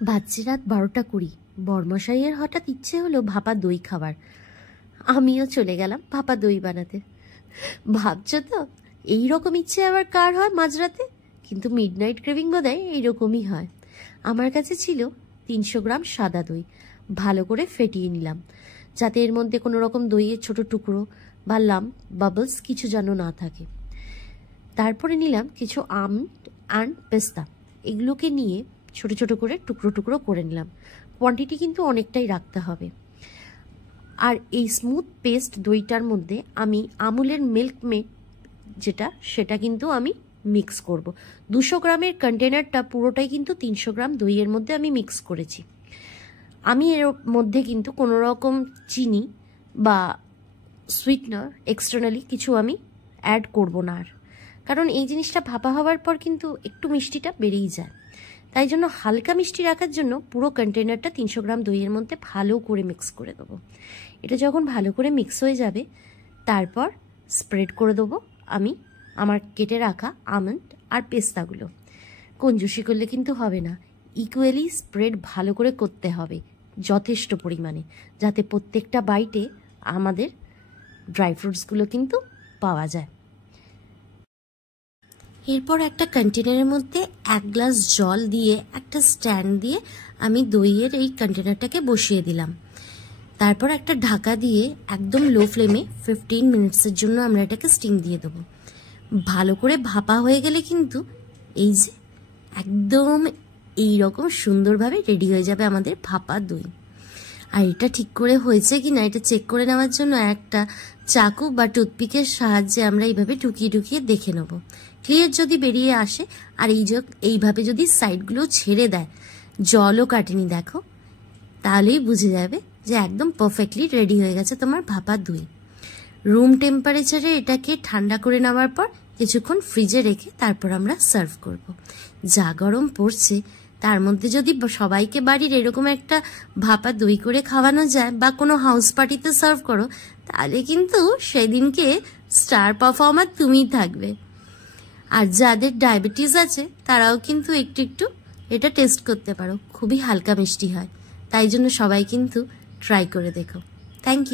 বাজছে রাত 12টা 20। বরমশাইয়ের হঠাৎ ইচ্ছে হলো ভাপা দই খাবার। আমিও চলে গেলাম ভাপা দই বানাতে। ভাবছো তো এইরকম ইচ্ছে আবার কার হয় মাঝরাতে? কিন্তু মিডনাইট ক্রেভিং বোধহয় এইরকমই হয়। আমার কাছে ছিল 300 গ্রাম সাদা দই। ভালো করে ফেটিয়ে নিলাম যাতে এর মধ্যে কোনো রকম দইয়ের ছোট টুকরো বা লাম্প বাবলস কিছু যেন না থাকে। তারপরে নিলাম কিছু আমন্ড অ্যান্ড পেস্তা। এগুলোকে নিয়ে ছোট ছোট করে টুকরো টুকরো করে নিলাম। কোয়ান্টিটি কিন্তু অনেকটাই রাখতে হবে। আর এই স্মুথ পেস্ট দইটার মধ্যে আমি আমুলের মিল্ক মেড সেটা কিন্তু আমি মিক্স করব। 200 গ্রামের কন্টেনারটা পুরোটাই কিন্তু 300 গ্রাম দইয়ের মধ্যে আমি মিক্স করেছি। আমি এর মধ্যে কিন্তু কোনো রকম চিনি বা সুইটনার এক্সটার্নালি কিছু আমি অ্যাড করব না আর, কারণ এই জিনিসটা ভাপা হওয়ার পর কিন্তু একটু মিষ্টিটা বেড়েই যায়। তাই জন্য হালকা মিষ্টি রাখার জন্য পুরো কন্টেনারটা 300 গ্রাম দইয়ের মধ্যে ভালো করে মিক্স করে দেবো। এটা যখন ভালো করে মিক্স হয়ে যাবে তারপর স্প্রেড করে দেবো আমি আমার কেটে রাখা আমন্ড আর পেস্তাগুলো। কঞ্জুসি করলে কিন্তু হবে না, ইকুয়ালি স্প্রেড ভালো করে করতে হবে যথেষ্ট পরিমাণে, যাতে প্রত্যেকটা বাইটে আমাদের ড্রাই ফ্রুটসগুলো কিন্তু পাওয়া যায়। এরপর একটা কন্টেনারের মধ্যে 1 গ্লাস জল দিয়ে একটা স্ট্যান্ড দিয়ে আমি দইয়ের এই কন্টেনারটাকে বসিয়ে দিলাম। তারপর একটা ঢাকা দিয়ে একদম লো ফ্লেমে 15 মিনিটসের জন্য আমরা এটাকে স্টিম দিয়ে দেবো। ভালো করে ভাপা হয়ে গেলে কিন্তু এই যে একদম এইরকম সুন্দরভাবে রেডি হয়ে যাবে আমাদের ভাপা দই। আর এটা ঠিক করে হয়েছে কি না এটা চেক করে নেওয়ার জন্য একটা চাকু বা টুথপিকের সাহায্যে আমরা এইভাবে ঢুকিয়ে ঢুকিয়ে দেখে নেব। ক্লিয়ার যদি বেরিয়ে আসে আর এইভাবে যদি সাইডগুলো ছেড়ে দেয়, জলও কাটেনি দেখো, তাহলেই বুঝে যাবে যে একদম পারফেক্টলি রেডি হয়ে গেছে তোমার ভাপা দই। রুম টেম্পারেচারে এটাকে ঠান্ডা করে নেওয়ার পর কিছুক্ষণ ফ্রিজে রেখে তারপর আমরা সার্ভ করব। যা গরম পড়ছে তার মধ্যে যদি সবাইকে বাড়ির এরকম একটা ভাপা দই করে খাওয়ানো যায় বা কোনো হাউস পার্টিতে সার্ভ করো, তাহলে কিন্তু সেদিনকে স্টার পারফর্মার তুমিই থাকবে। আর যাদের ডায়াবেটিস আছে তারাও কিন্তু একটু একটু এটা টেস্ট করতে পারো, খুবই হালকা মিষ্টি হয়। তাই জন্য সবাই কিন্তু ট্রাই করে দেখো। Thank you.